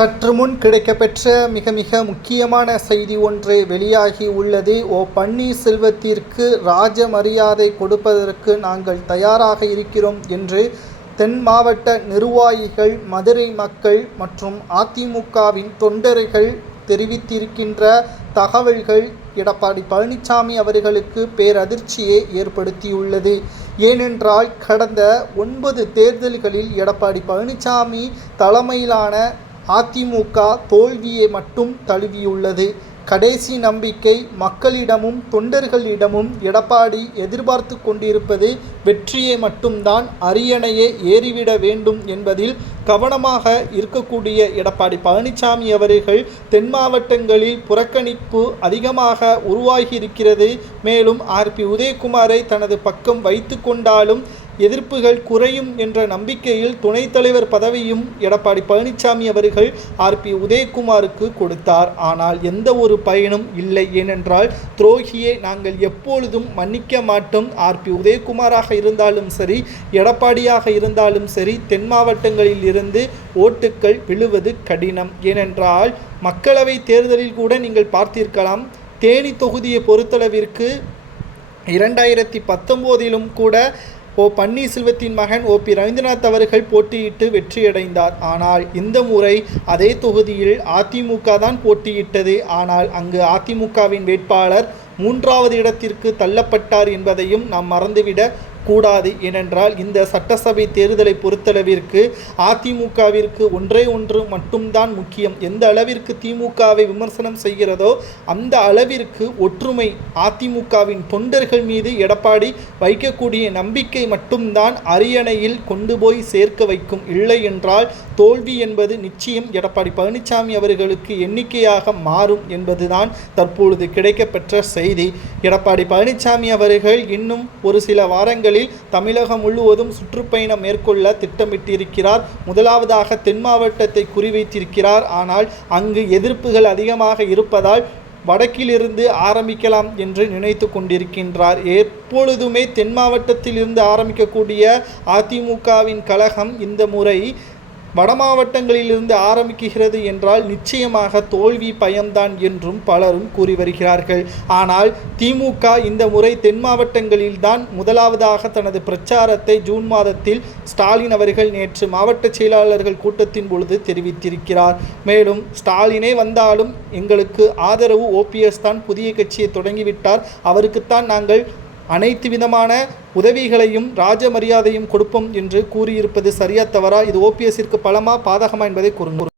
சற்று முன் கிடைக்கப்பெற்ற மிக மிக முக்கியமான செய்தி ஒன்று வெளியாகி உள்ளது. ஓ பன்னீர்செல்வத்திற்கு ராஜ மரியாதை கொடுப்பதற்கு நாங்கள் தயாராக இருக்கிறோம் என்று தென் மாவட்ட நிர்வாகிகள் மதுரை மக்கள் மற்றும் அதிமுகவின் தொண்டர்கள் தெரிவித்திருக்கின்ற தகவல்கள் எடப்பாடி பழனிசாமி அவர்களுக்கு பேரதிர்ச்சியை ஏற்படுத்தியுள்ளது. ஏனென்றால் கடந்த ஒன்பது தேர்தல்களில் எடப்பாடி பழனிசாமி தலைமையிலான அதிமுக தோல்வியை மட்டும் தழுவியுள்ளது. கடைசி நம்பிக்கை மக்களிடமும் தொண்டர்களிடமும் எடப்பாடி எதிர்பார்த்து கொண்டிருப்பது வெற்றியை மட்டும்தான் அரியணையை ஏறிவிட வேண்டும் என்பதில் கவனமாக இருக்கக்கூடிய எடப்பாடி பழனிசாமி அவர்கள் தென் மாவட்டங்களில் புறக்கணிப்பு அதிகமாக உருவாகி இருக்கிறது மேலும் ஆர்பி உதயகுமாரை தனது பக்கம் வைத்து கொண்டாலும் எதிர்ப்புகள் குறையும் என்ற நம்பிக்கையில் துணைத் தலைவர் பதவியும் எடப்பாடி பழனிசாமி அவர்கள் ஆர்பி உதயகுமாருக்கு கொடுத்தார். ஆனால் எந்த ஒரு பயனும் இல்லை. ஏனென்றால் துரோகியை நாங்கள் எப்பொழுதும் மன்னிக்க மாட்டோம். ஆர்பி உதயகுமாராக இருந்தாலும் சரி எடப்பாடியாக இருந்தாலும் சரி தென் மாவட்டங்களில் இருந்து ஓட்டுக்கள் விழுவது கடினம். ஏனென்றால் மக்களவை தேர்தலில் கூட நீங்கள் பார்த்திருக்கலாம் தேனி தொகுதியை பொறுத்தளவிற்கு இரண்டாயிரத்தி பத்தொம்போதிலும் கூட ஓ பன்னீர்செல்வத்தின் மகன் ஓ பி ரவீந்திரநாத் அவர்கள் போட்டியிட்டு வெற்றியடைந்தார். ஆனால் இந்த முறை அதே தொகுதியில் அதிமுக தான் போட்டியிட்டது. ஆனால் அங்கு அதிமுகவின் வேட்பாளர் மூன்றாவது இடத்திற்கு தள்ளப்பட்டார் என்பதையும் நாம் மறந்துவிட கூடாது ஏனென்றால் இந்த சட்டசபை தேர்தலை பொறுத்தளவிற்கு அதிமுகவிற்கு ஒன்றே ஒன்று மட்டும்தான் முக்கியம். எந்த அளவிற்கு திமுகவை விமர்சனம் செய்கிறதோ அந்த அளவிற்கு ஒற்றுமை அதிமுகவின் தொண்டர்கள் மீது எடப்பாடி வைக்கக்கூடிய நம்பிக்கை மட்டும்தான் அரியணையில் கொண்டு போய் சேர்க்க வைக்கும். இல்லை என்றால் தோல்வி என்பது நிச்சயம் எடப்பாடி பழனிசாமி அவர்களுக்கு எண்ணிக்கையாக மாறும் என்பதுதான் தற்பொழுது கிடைக்கப்பெற்ற செய்தி. எடப்பாடி பழனிசாமி அவர்கள் இன்னும் ஒரு சில வாரங்கள் வாரங்களில் தமிழகம் முழுவதும் சுற்றுப்பயணம் மேற்கொள்ள திட்டமிட்டிருக்கிறார். முதலாவதாக தென் மாவட்டத்தை குறிவைத்திருக்கிறார். ஆனால் அங்கு எதிர்ப்புகள் அதிகமாக இருப்பதால் வடக்கிலிருந்து ஆரம்பிக்கலாம் என்று நினைத்து கொண்டிருக்கின்றார். எப்பொழுதுமே தென் மாவட்டத்தில் இருந்து ஆரம்பிக்கக்கூடிய அதிமுகவின் கழகம் இந்த முறை வட மாவட்டங்களிலிருந்து ஆரம்பிக்கிறது என்றால் நிச்சயமாக தோல்வி பயம்தான் என்றும் பலரும் கூறி வருகிறார்கள். ஆனால் திமுக இந்த முறை தென் மாவட்டங்களில்தான் முதலாவதாக தனது பிரச்சாரத்தை ஜூன் மாதத்தில் ஸ்டாலின் அவர்கள் நேற்று மாவட்ட செயலாளர்கள் கூட்டத்தின் பொழுது தெரிவித்திருக்கிறார். மேலும் ஸ்டாலினே வந்தாலும் எங்களுக்கு ஆதரவு ஓபிஎஸ் தான் புதிய கட்சியை தொடங்கிவிட்டார். அவருக்குத்தான் நாங்கள் அனைத்து விதமான உதவிகளையும் ராஜ மரியாதையும் கொடுப்போம் என்று கூறியிருப்பது சரியா தவறா? இது ஓபிஎஸ்ஸிற்கு பலமா பாதகமா என்பதை கூறுங்கள்.